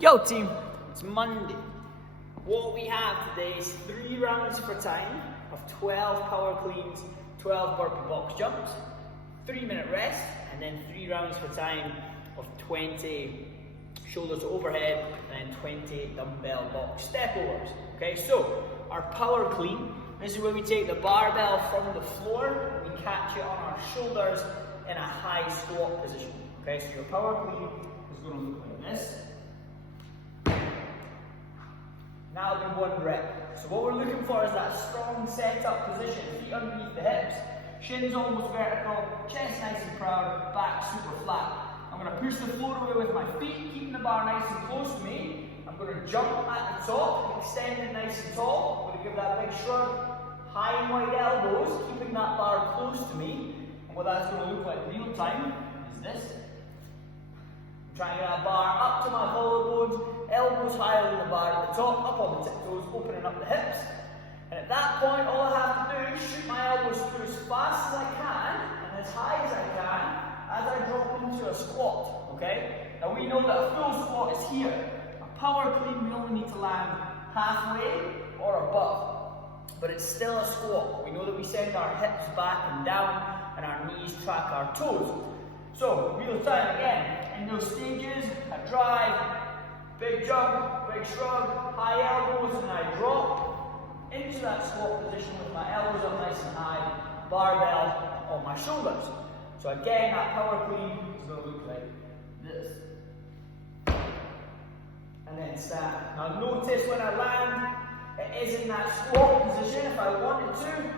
Yo team, it's Monday. What we have today is 3 rounds for time of 12 power cleans, 12 burpee box jumps, 3-minute rest, and then 3 rounds for time of 20 shoulders to overhead and then 20 dumbbell box step overs. Okay, so our power clean, this is where we take the barbell from the floor and we catch it on our shoulders in a high squat position. Okay, so your power clean is going to look like this. Now do 1 rep. So what we're looking for is that strong set-up position, feet underneath the hips, shins almost vertical, chest nice and proud, back super flat. I'm going to push the floor away with my feet, keeping the bar nice and close to me. I'm going to jump at the top, extend it nice and tall. I'm going to give that big shrug, high and wide elbows, keeping that bar close to me. And what that's going to look like real time is this. Trying to get that bar up to my collarbones, elbows higher than the bar at the top, up on the tiptoes, opening up the hips. And at that point, all I have to do is shoot my elbows through as fast as I can and as high as I can as I drop into a squat. Okay? Now we know that a full squat is here. A power clean, we only need to land halfway or above. But it's still a squat. We know that we send our hips back and down and our knees track our toes. So, real time again. In those stages, I drive, big jump, big shrug, high elbows, and I drop into that squat position with my elbows up nice and high, barbell on my shoulders. So again, that power clean is going to look like this. And then stand. Now notice when I land, it is in that squat position. If I wanted to,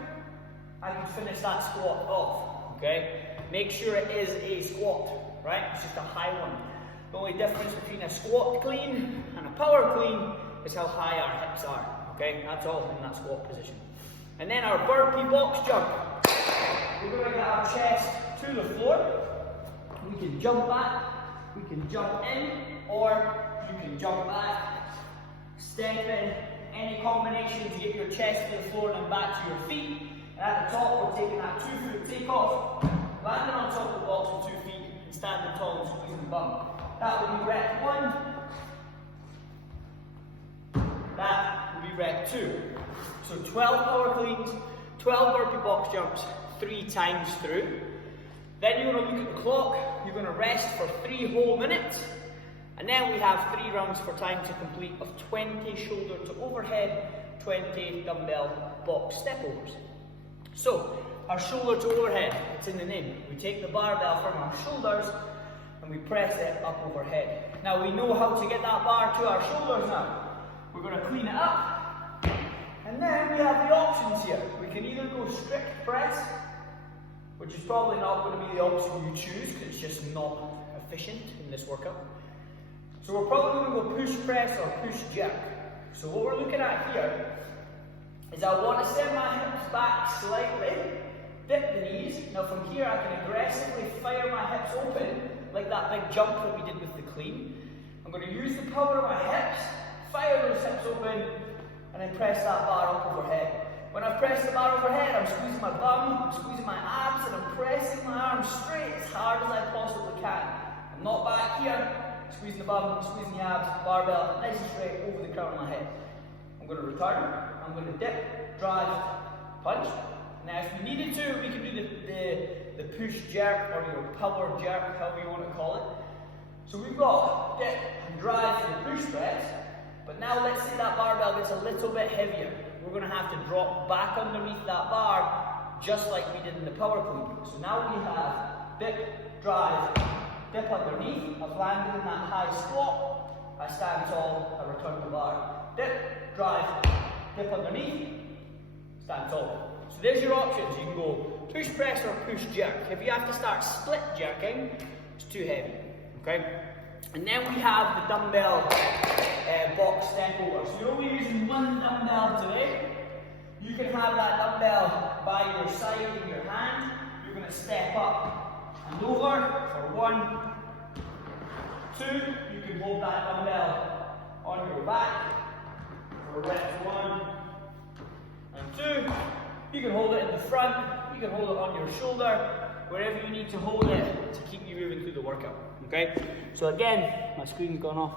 I can finish that squat off, okay? Make sure it is a squat, right? It's just a high one. The only difference between a squat clean and a power clean is how high our hips are, okay? That's all in that squat position. And then our burpee box jump. We're going to get our chest to the floor. We can jump back, we can jump in, or you can jump back, step in, any combination to get your chest to the floor and then back to your feet. And at the top, we're taking that 2-foot takeoff. Landing on top of the box with 2 feet and standing tall and squeezing the bum. That would be rep 1. That would be rep 2. So 12 power cleans, 12 burpee box jumps, 3 times through. Then you're going to look at the clock, you're going to rest for 3 whole minutes. And then we have 3 rounds for time to complete of 20 shoulder to overhead, 20 dumbbell box step overs. So, our shoulder to overhead, it's in the name. We take the barbell from our shoulders and we press it up overhead. Now we know how to get that bar to our shoulders now. We're going to clean it up. And then we have the options here. We can either go strict press, which is probably not going to be the option you choose because it's just not efficient in this workout. So we're probably going to go push press or push jerk. So what we're looking at here is I want to send my hips back slightly, dip the knees. Now from here I can aggressively fire my hips open, like that big jump that we did with the clean. I'm going to use the power of my hips, fire those hips open, and then press that bar up overhead. When I press the bar overhead, I'm squeezing my bum, I'm squeezing my abs, and I'm pressing my arms straight as hard as I possibly can. I'm not back here, squeezing the bum, squeezing the abs, barbell, nice and straight over the crown of my head. I'm going to return, I'm going to dip, drive, punch. Now if we needed to, we could do the push jerk or your power jerk, however you want to call it. So we've got dip and drive for the push press, but now let's say that barbell gets a little bit heavier. We're going to have to drop back underneath that bar, just like we did in the power clean. So now we have dip, drive, dip underneath. I've landed in that high squat. I stand tall, I return the bar. Dip, drive, dip underneath, stand tall. So there's your options. You can go push press or push jerk. If you have to start split jerking, it's too heavy. Okay? And then we have the dumbbell box step over. So you're only using 1 dumbbell today. You can have that dumbbell by your side in your hand. You're going to step up and over for 1, 2. You can hold that dumbbell on your back for reps 1 and 2. You can hold it in the front, you can hold it on your shoulder, wherever you need to hold it to keep you moving through the workout, okay? So again, my screen's gone off.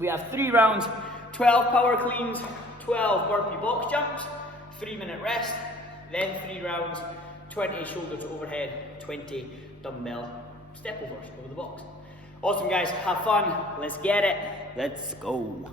We have 3 rounds, 12 power cleans, 12 burpee box jumps, 3-minute rest, then 3 rounds, 20 shoulder to overhead, 20 dumbbell step overs over the box. Awesome guys, have fun, let's get it, let's go.